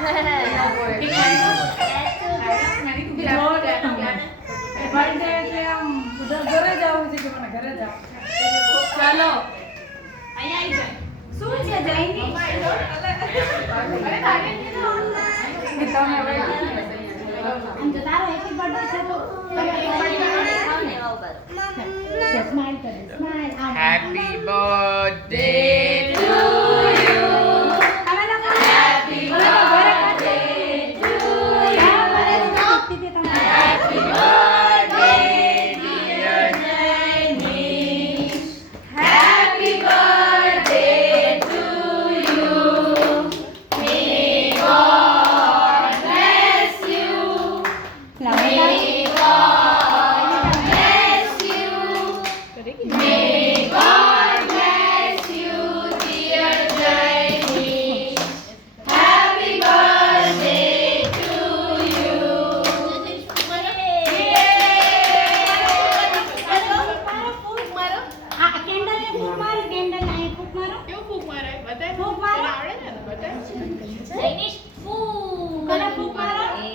ઘરે જવું છે કે મને ઘરે જાવ. ચાલો અહીંયા આવી જાય. શું છે જઈની? આમ તો તારો હેપી બર્થડે છે તો સ્માઈલ કરે. Smile. Happy birthday to you. Happy birthday to you. Happy birthday dear Janice. Happy birthday to you. May God bless you. May God bless you. May God bless you, dear Janice. Happy birthday to you. આ કેન્ડલ ને ફૂંક મારો. કેન્ડલ ને ફૂંક મારો. કેવું ફૂંક મારે બતાય ફૂંક મારો. આવડે છે ને બતાય જૈનિશ ફૂ કલા ફૂંક મારો. એ